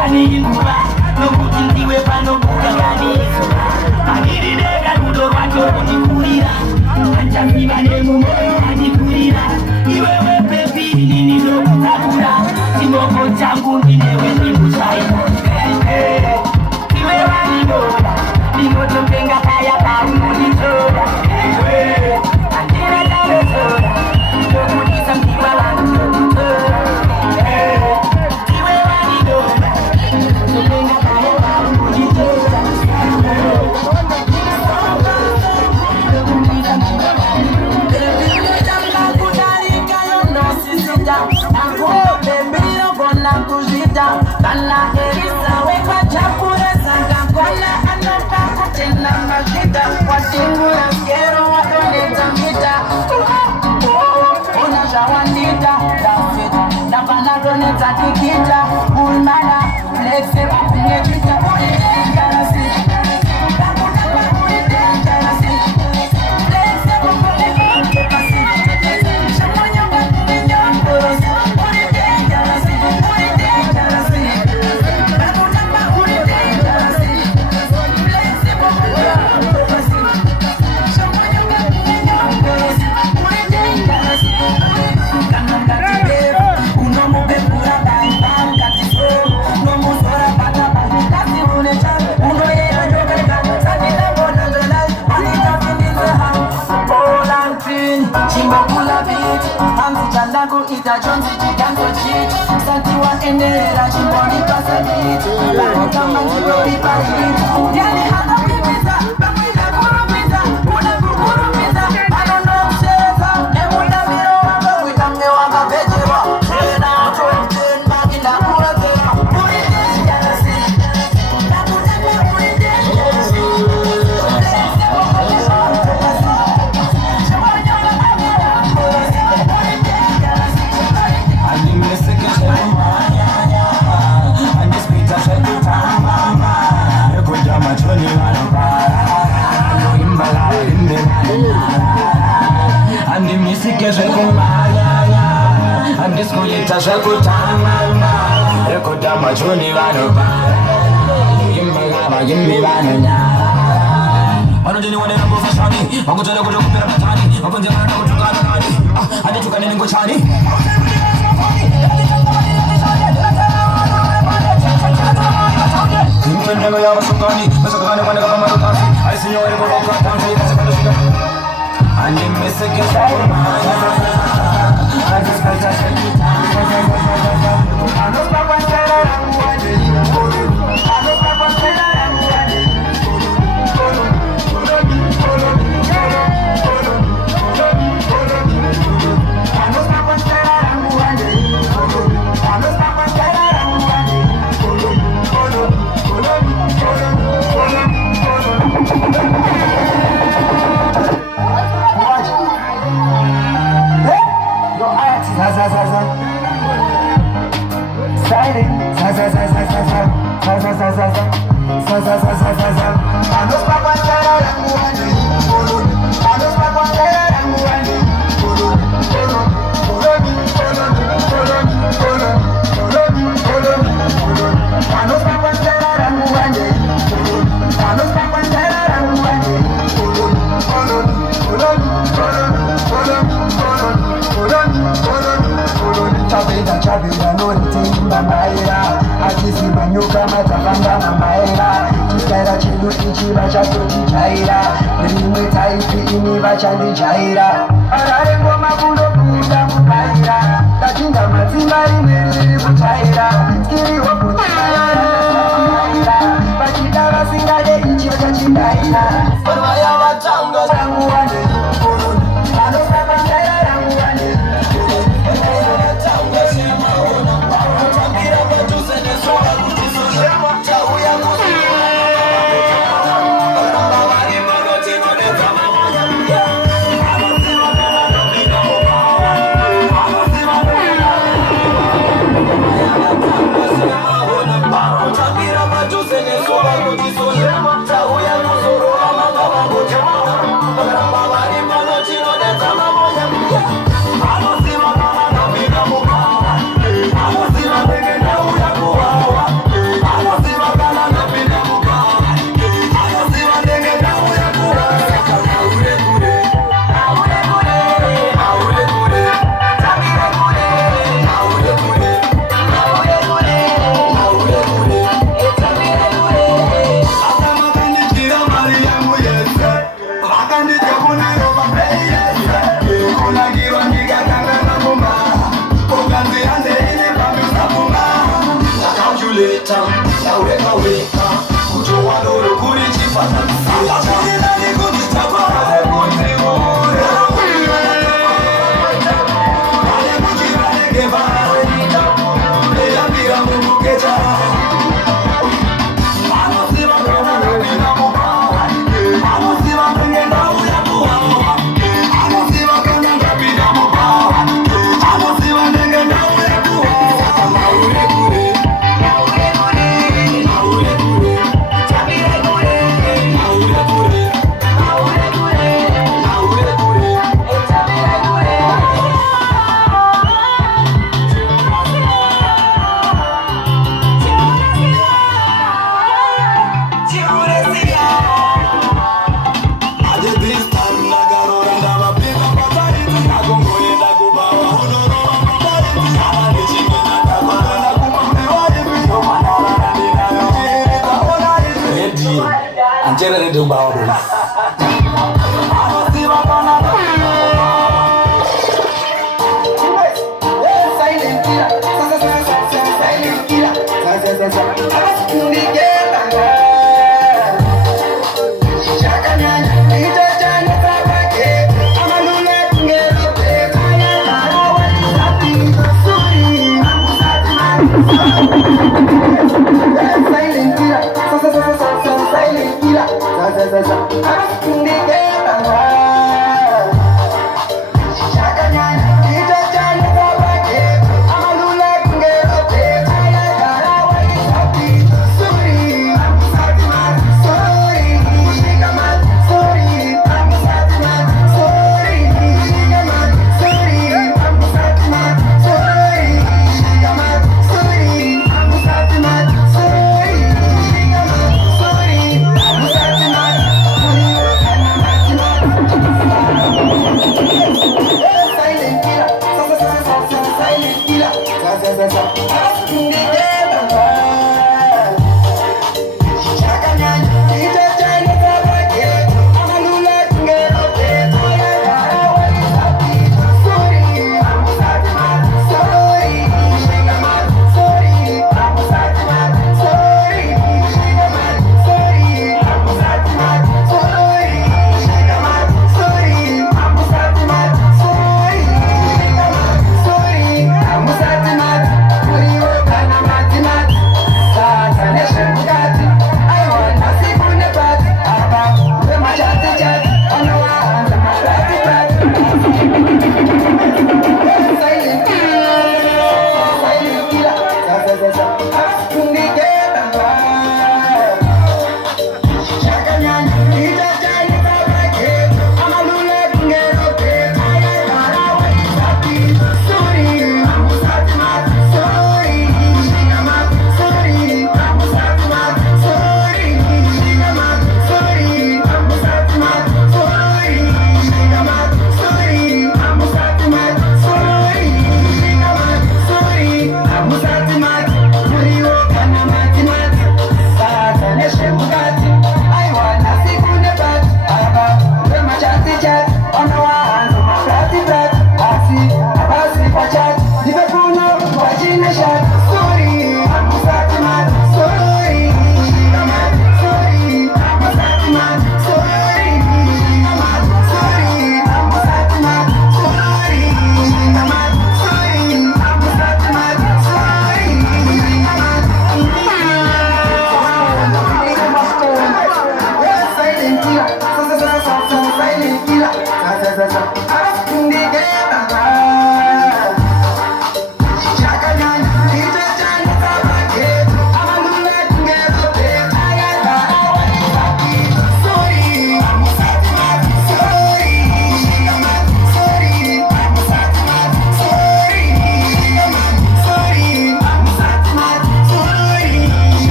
Kanihindura nokuti ndiwe panokukanganidzwa aniridega rudo rwacho rundikurira anchaziva nemumwoyo andikurira iwewe bebi inini ndokutakura chimoko changu ndinewe ndinguchaimo iwe vaninoda ndinototenga kaya paunonditora andina tarotora ndokudisa mdiva vanonditora Tikita, Ulmana, flexible, Nejita, ita jonzi chiganzo chit santi wa endelea chimboni pasa kit kama ndio ipari yani hata pimiza bakwida kurumiza una kurumiza anono mcheza emuna miro wangu witamne wanga bejewa tena ten magina kuratera urite yarasi nakutaka urite yarasi Andiskulita shakutanga Ekuta machuni vanopa Imbagaba gimbi vananya Wanojeni wane na mbofa shani Wakutele kuto kupira batani Wakunze wana kutukana nani Hadi tukane ningo chani Nimpendengo ya wasukani Masakane wane kama marukasi Aisinyo wane kwa tansi Masakane shika Andi meseke sakumaya Chabida no timba maera Akisi manyuka matafanga na maera Kiskaira chindu ichiba chato chichaira Rimwe taifi iniva chandi chaira Arare ngoma kundo kuda kupaira Kachinda matimba rimwe kuchaira Skiri hoku chichaira Bachidara singade ichiba chachindaira Farwaya watanga tangu wane Ano sapa chaira rangu wane weta naweka weka kutoa nuru kulichipata msita ni kujitapa Generally do about this. Silent killer.